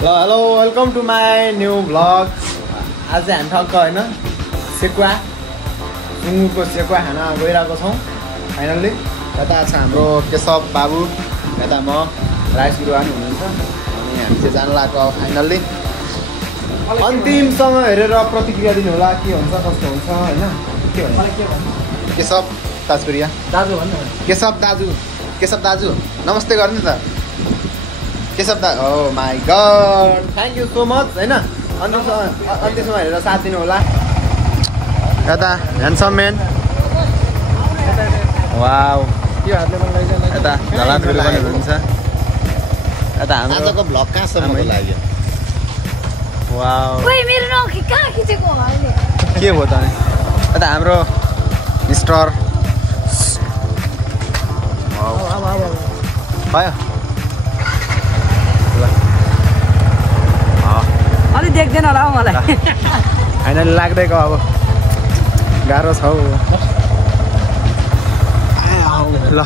Hello welcome to my new vlog. आज चाहिँ हामी ठक्क होइन सेकुवा सुँगुरको सेकुवा खान गइरहेको छौँ फाइनल्ली। यता छ हाम्रो केशव बाबु, यता म राइस गुरुवा पनि हुनुहुन्छ अनि हामी चाहिँ जानु लाग्यो फाइनल्ली। अन्तिमसँग हेरेर प्रतिक्रिया दिनु होला के हुन्छ कस्तो हुन्छ होइन। के भन्नु केशव ताजपुरिया दाजु भन्नु केशव दाजु नमस्ते गर्नु त केशव दा। Oh my god thank you so much होइन। अन्तिमसम्म हेरेर साथ दिनु होला। यता ह्यान्डसम मेन वाउ यता झलाफहरू पनि हुनुहुन्छ। यता हाम्रो भ्लग कहाँसम्मको लाग्यो? वाउ मेरो नखी कहाँ खिचेको होला अहिले के भयो त अनि। यता हाम्रो मिस्टर भयो अलि देख्दैन होला हौ मलाई। फाइनली लाग्दैको अब गाह्रो छ ल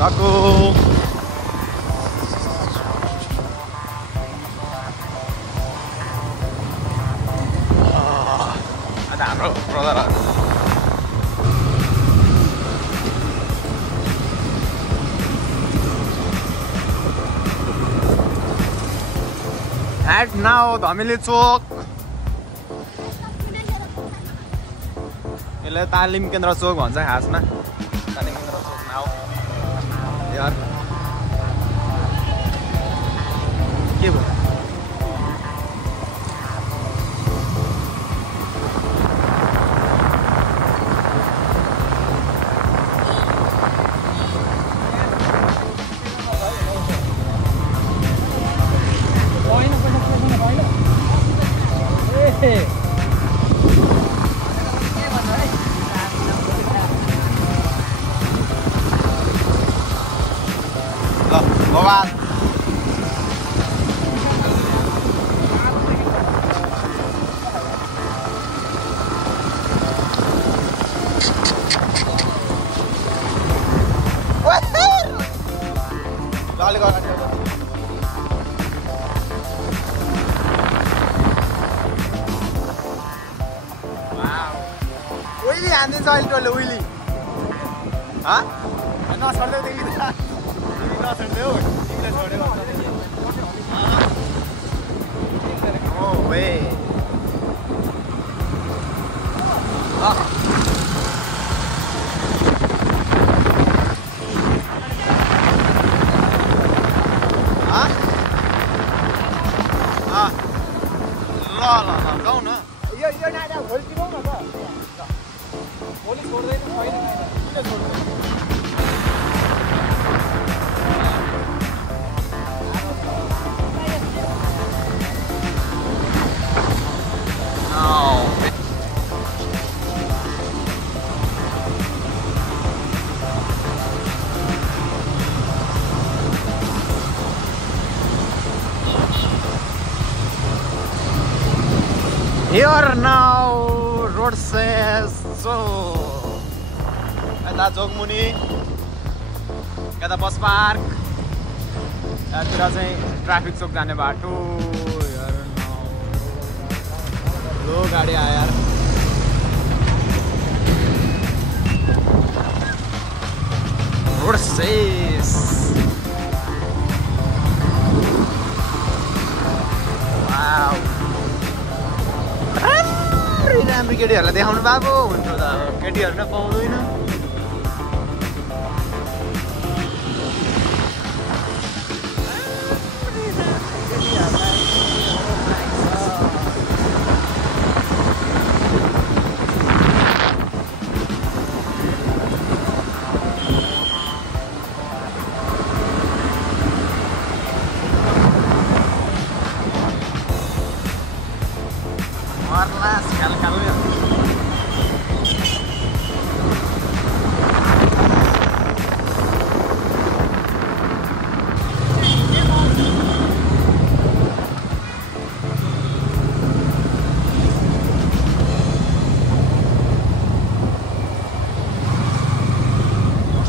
लको हाम्रो ब्रदर एट नाउ धमिली चोक यसले तालिम केन्द्र चोक भन्छ खासमा। तालिम केन्द्र चोक नाउ यार के भयो भगवान उइली हानिदिन्छ अहिले टोलले उइली नछड्दै देखिँदा नछड्दै हो वे ल गाउँ न यो नाटा भोलि टिपाउँ न त भोलि छोड्दैन छैन किन छोड्दैन। Here now road says so. यता जोगमुनि यता बस पार्क यतातिर चाहिँ ट्राफिक चोक जाने बाटो। लो गाडी आयो यार। रोड सेस वाउ राम्रो केटीहरूलाई देखाउनु पाएको हुन्छ त केटीहरू नै पाउँदैन।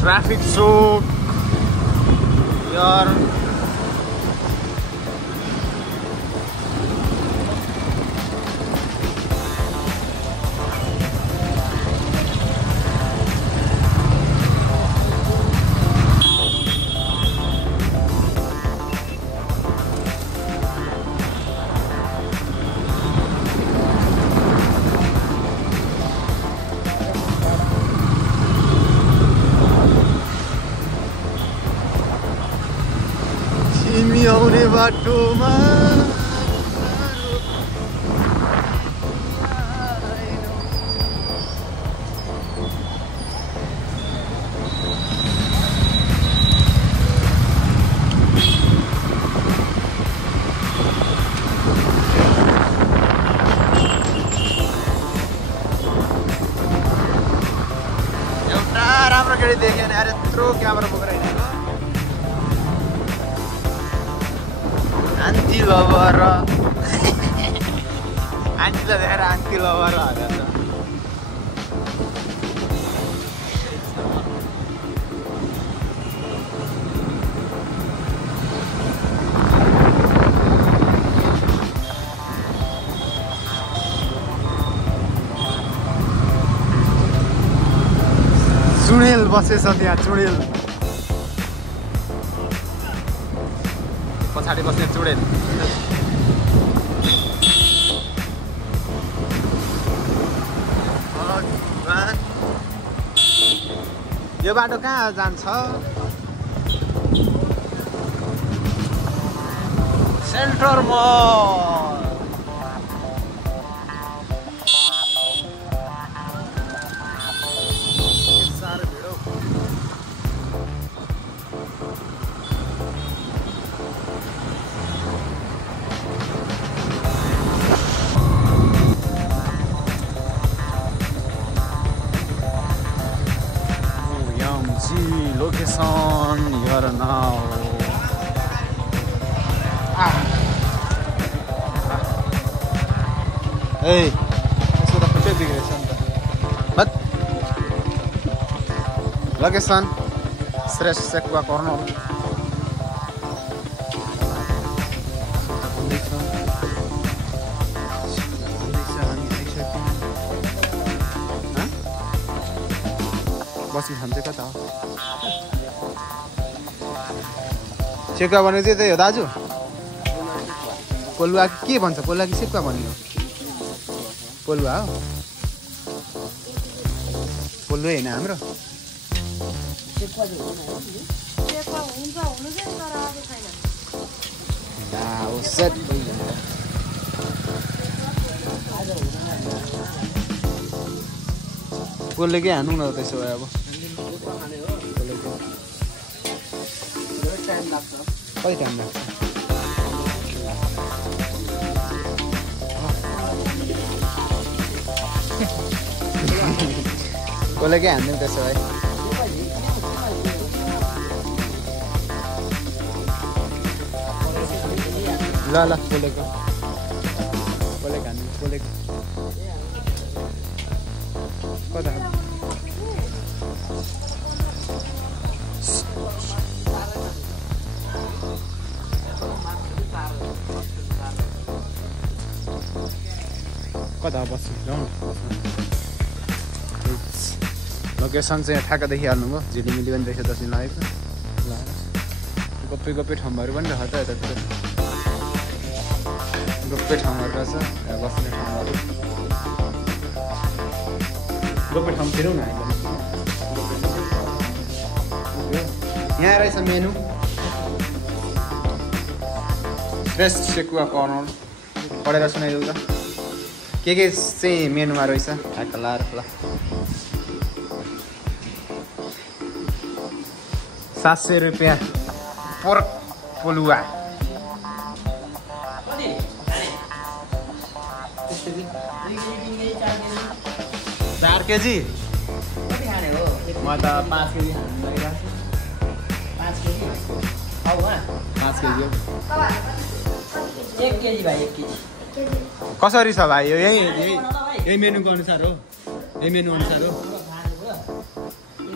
ट्राफिक चोक यार आउने बाटोमा एउटा राम्रो गाडी देख्यो भने अरे यत्रो क्यामेरा बोकेर हिँडेको आन्टी लभर आन्टीलाई देखेर आन्टी लभर हालेर चुडेल बसेछ त्यहाँ चुडेल पछाडि बस्ने चुडेल यो बाटो कहाँ जान्छ centre mall location here now. Hey, eso da pute digression. But location Sresh Sekwa corner. बसी खान्छ कता हो सेकुवा भने चाहिँ त्यही हो दाजु पोलुवा के भन्छ पोलुवा कि सेकुवा भन्यो पोलुवा हो पोलुवा हैन हाम्रो सेकुवा हुन्छ हुनु चाहिँ तर अब छैन ला ओ सेट पोलले के हान्नु न त्यसो भए अब कति टाइम लाग्छ कसले के हान्दिउँ त्यसो भए ल ल पोलेको हान्दिउँ पोलेको कता कता बस्नु जाउँ लोकेसन चाहिँ ठ्याक्क देखिहाल्नुभयो झिलिमिली पनि रहेछ दसैँ लागेको ल गप्पै गप्पै ठाउँहरू पनि रहेछ त यतातिर गप्पै ठाउँहरू रहेछ बस्ने ठाउँहरू गप्पै ठाउँतिर न यहाँ रहेछ मेनु फ्रेस सेकुवा कर्नर पढेर सुनाइदेऊ त के चाहिँ मेनुमा रहेछ ठ्याक्क लाएर ल 700 रुपैयाँ पोर्क पोलुवा 4 केजी म त 5 केजी खानु लागिरहेको छु 5 केजी 1 केजी भाइ 1 केजी कसरी छ भाइ यो यही मेनुको अनुसार हो यही मेनु अनुसार हो 1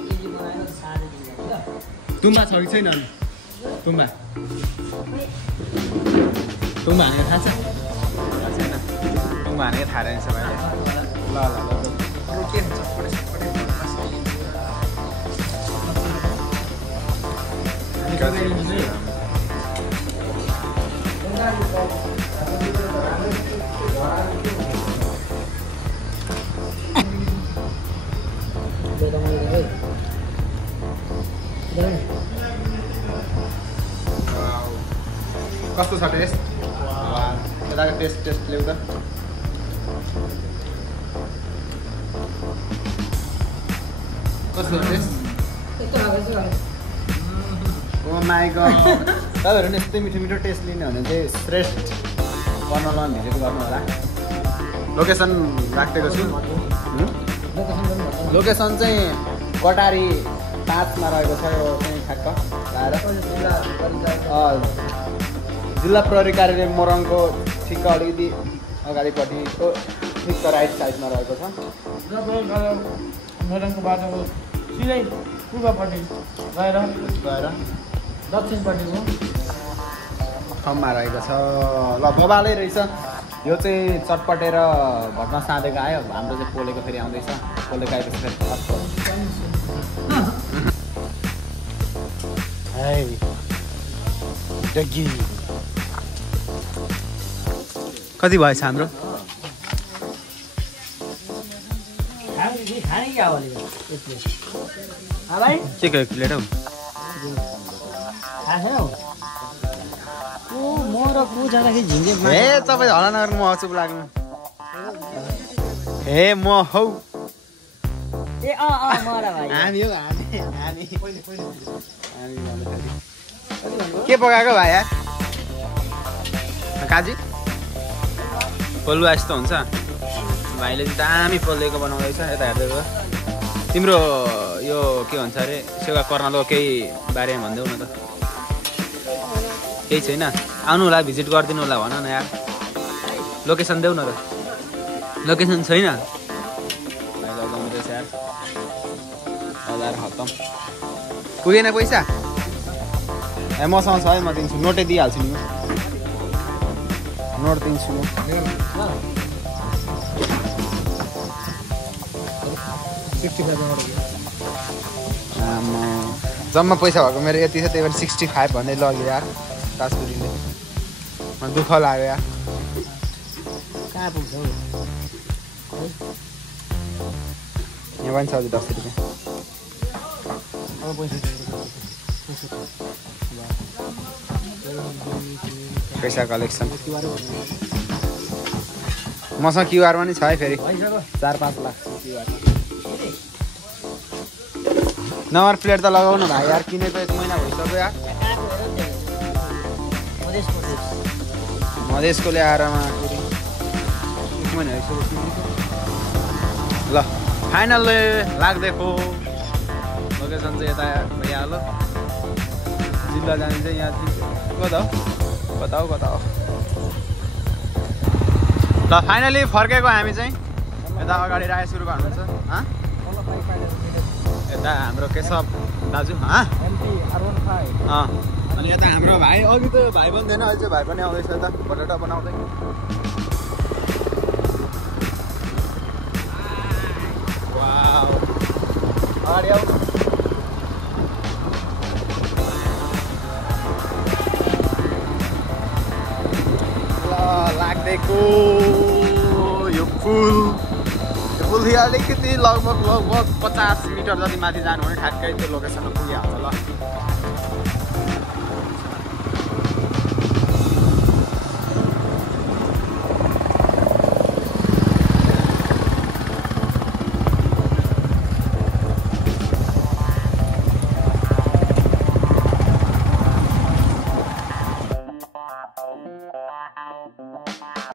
केजी बनाएर 7.5 तुम्बा छ कि छैन अनि तुम्बा तुम्बा हानेको थाहा छ छैन तुम्बा हानेको थाहा रहेछ भाइले ल के हुन्छ कस्तो छ टेस्ट यताको टेस्ट ल्याउ त कस्तो टेस्ट ओ माई गॉड तपाईहरु नि यस्तै मिठो मिठो टेस्ट लिने भने चाहिँ श्रेष्ठ कर्नलमा भिजिट गर्नु होला लोकेसन राखेको छु लोकेसन चाहिँ कटारी 5 मा रहेको छ यो चाहिँ ठ्याक्क आएर जिल्ला प्रहरी कार्यालय मोरङको ठिक्क अलिकति अगाडिपट्टिको ठिक्क राइट साइडमा रहेको छ मोरङको बाटोको सिधै पूर्वपट्टि गएर दक्षिणपट्टिको ठाउँमा रहेको छ ल बबालै रहेछ यो चाहिँ चटपटेर भट्न साँधेको आयो हाम्रो चाहिँ पोलेको फेरि आउँदैछ पोलेको आएपछि फेरि कति भएछ हाम्रो के एक प्लेट हौ ए तपाईँ हला नगर्नु म अचुप लाग्नु ए म हौ हामी के पकाएको भाइ यार काजी पल्लुवा यस्तो हुन्छ भाइले चाहिँ दामी पल्लेको बनाउँदैछ यता हेर्दै गयो तिम्रो यो के भन्छ अरे सेवा कर्नलको केही बारेमा भनिदेऊ न त केही छैन आउनु होला भिजिट गरिदिनु होला भन न यार लोकेसन देऊ न त लोकेसन छैन यार हजार खतम पुगेन पैसा ए मसँग छ है म दिन्छु नोटै दिइहाल्छु नि म नोट दिन्छु म जम्मा पैसा भएको मेरो यति छ त्यही भएर 65 भन्दै लग्यो यार ताजपुरीले म दुःख लाग्यो यार कहाँ पुग्छ यहाँ पनि छ 10 रुपियाँ पैसा कलेक्सन मसँग क्युआर पनि छ है फेरि 4-5 लाख नम्बर प्लेट त लगाउनु भाइ यार किनेको 1 महिना भइसक्यो यार मधेसको ल्याएर 1 महिना भइसक्यो ल फाइनल लाग्दैको लोकेसन चाहिँ यता भइहाल्यो जिल्ला जाने चाहिँ यहाँ कता हो ल फाइनली फर्केको हामी चाहिँ यता अगाडि राय सुरु गर्नुहुन्छ यता हाम्रो केशव दाजु अनि यता हाम्रो भाइ अघि त भाइ पनि थिएन अहिले चाहिँ भाइ पनि आउँदैछ यता बटाटा बनाउँदै अगाडि आउनु ल लाग्दैको यो पुल थियो अलिकति लगभग 50 मिटर जति माथि जानु भने ठ्याक्कै त्यो लोकेसनमा पुगिहाल्छ ल